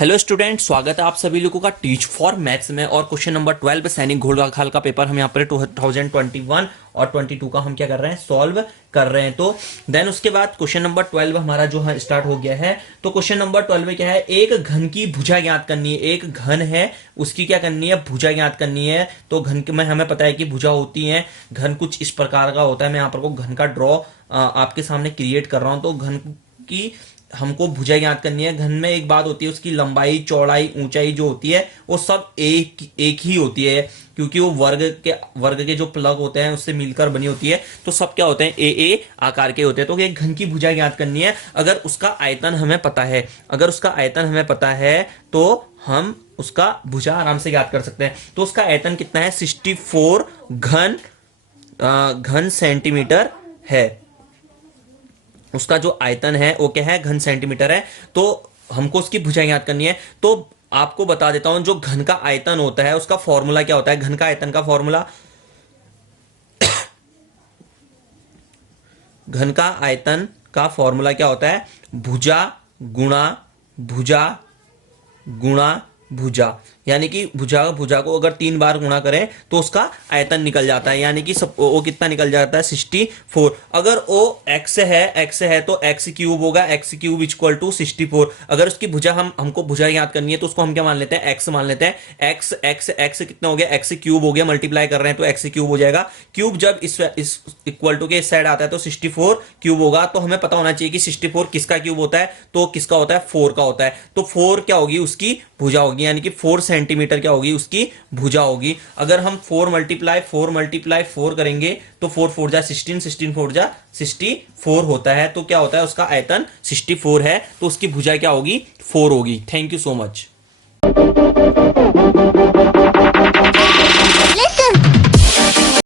Hello student, स्वागत है आप सभी लोगों का टीच फॉर मैथ्स में। और क्वेश्चन नंबर 12 सैनिक घोड़खाल का पेपर हम यहाँ पर 2021 और 22 का हम क्या कर रहे हैं, सॉल्व कर रहे हैं। तो देन उसके बाद क्वेश्चन नंबर 12 हमारा जो है स्टार्ट हो गया है। तो क्वेश्चन नंबर 12 में क्या है, एक घन की भुजा ज्ञात करनी है। एक घन है, उसकी क्या करनी है, भुजा ज्ञात करनी है। तो घन में हमें पता है कि भुजा होती है, घन कुछ इस प्रकार का होता है। मैं यहाँ पर को घन का ड्रॉ आपके सामने क्रिएट कर रहा हूं। तो घन की हमको भुजा ज्ञात करनी है। घन में एक बात होती है, उसकी लंबाई, चौड़ाई, ऊंचाई जो होती है वो सब एक ही होती है, क्योंकि वो वर्ग के जो प्लग होते हैं उससे मिलकर बनी होती है। तो सब क्या होते हैं, ए आकार के होते हैं। तो एक घन की भुजा ज्ञात करनी है। अगर उसका आयतन हमें पता है, तो हम उसका भुजा आराम से ज्ञात कर सकते हैं। तो उसका आयतन कितना है, 64 घन सेंटीमीटर है। उसका जो आयतन है वो क्या है, घन सेंटीमीटर है। तो हमको उसकी भुजा ज्ञात करनी है। तो आपको बता देता हूं, जो घन का आयतन होता है उसका फॉर्मूला क्या होता है। घन का आयतन का फॉर्मूला, घन का आयतन का फॉर्मूला क्या होता है, भुजा गुणा भुजा गुणा भुजा। यानी कि भुजा को अगर 3 बार गुणा करें तो उसका आयतन निकल जाता है। यानी कि वो कितना निकल जाता है, 64। अगर वो x है तो x क्यूब होगा, x क्यूब इक्वल टू 64। अगर उसकी भुजा हमको भुजा याद करनी है तो उसको हम क्या मान लेते हैं, x मान लेते हैं। x कितना हो गया, x क्यूब हो गया। मल्टीप्लाई कर रहे हैं तो x क्यूब हो जाएगा। क्यूब जब इस इक्वल टू के इस साइड आता है तो 64 क्यूब होगा। तो हमें पता होना चाहिए कि 64 किसका क्यूब होता है, तो किसका होता है, 4 का होता है। तो 4 क्या होगी, उसकी भुजा होगी। यानी कि 4 सेंटीमीटर क्या होगी, उसकी भुजा होगी। अगर हम 4 मल्टीप्लाई 4 करेंगे तो 4 4 जा 16, 16 4 जा 64 होता है। तो क्या होता है, उसका आयतन 64 है। तो उसकी भुजा क्या होगी, 4 होगी। Thank you so much.